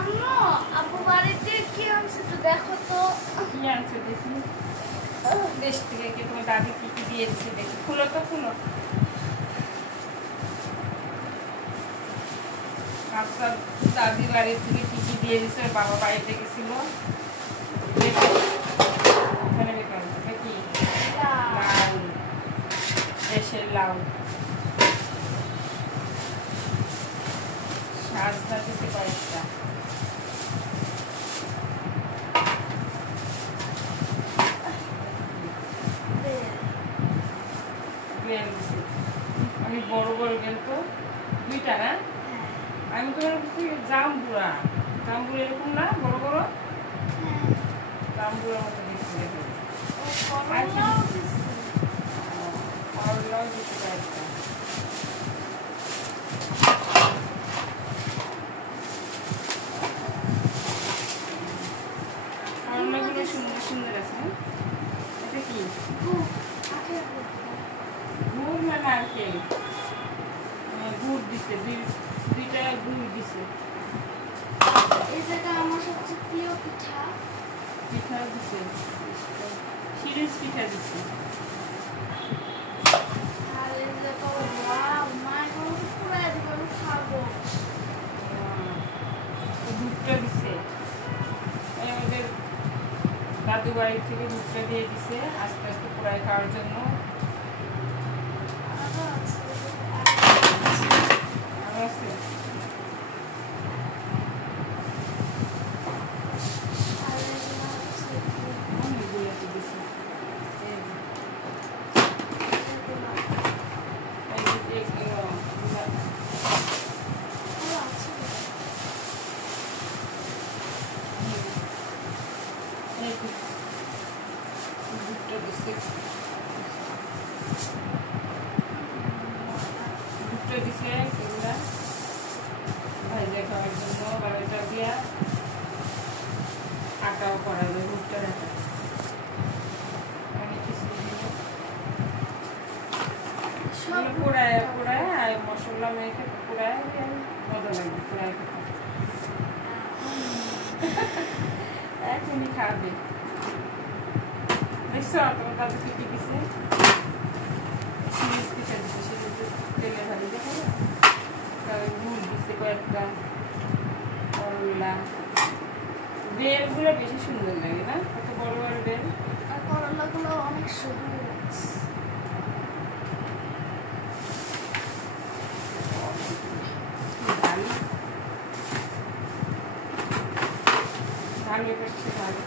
আম্মু আপু বাড়িতে কি আনছে তো দেখো তো। কি আনছে দেখি, দেশ থেকে কি তোমার দাদি কি কি দিয়েছে দেখি। খুলো তো, খুলো। আচ্ছা, দাদি বাড়ি থেকে কি কি দিয়ে দিচ্ছে। বাবা বাড়িতে গেছিল, ওখানে বেকার কি লাউ, দেশের লাউ, সাজনা দিচ্ছে কয়েকটা, বেল দিচ্ছে। আমি বড় বড় বেল তো দুইটা না, আমি তো জাম্বুরা, জাম্বুরা এরকম না, বড় বড় জাম্বুরার মতো দেখতে। করলাও দিচ্ছে কয়েকটা। করলাগুলো সুন্দর সুন্দর আছে। এটা কি গুড় না নারকেল? গুড় দিছে, দুইটা গুড় দিছে। এই জায়গা আমার সবচেয়ে প্রিয় পিঠা। পিঠা দিছে, শিরিষ পিঠা দিছে। আর এই জায়গা ওয়াও মাই গড, পুরো একদম খাবো। দুধটা দিছে, আমাদের দাদু বাড়ি থেকে দুধটা দিয়ে দিছে আস্তে আস্তে পুরাই খাওয়ার জন্য। আরো আছে, আরো আছে। আর এগুলো হচ্ছে অনেকগুলো তো দিছে। এগুলো। আরো আছে। দুধটা দিছে, দুধটা দিছে এগুলা ভাইজা খাওয়ার জন্য। বাড়িটা দিয়া আটাও করা যায়, ভুট্টার আটা। অনেক কিছু সব পোড়ায় পোড়ায় আর মশলা মেখে পোড়ায় মজা লাগবে পোড়ায় খেতে। এখনই খাবে। দেখছো তোমার দাদুকে কি দিছে? শিরিষ পিঠা দিছে, শিরিষ তেলে ভাজি দেখো না, গুড় দিছে কয়েকটা, করলা। বেলগুলো বেশি সুন্দর লাগে না, কত বড় বড় বেল। আর করলাগুলো অনেক সবুজ। ভালো করছে ভালো।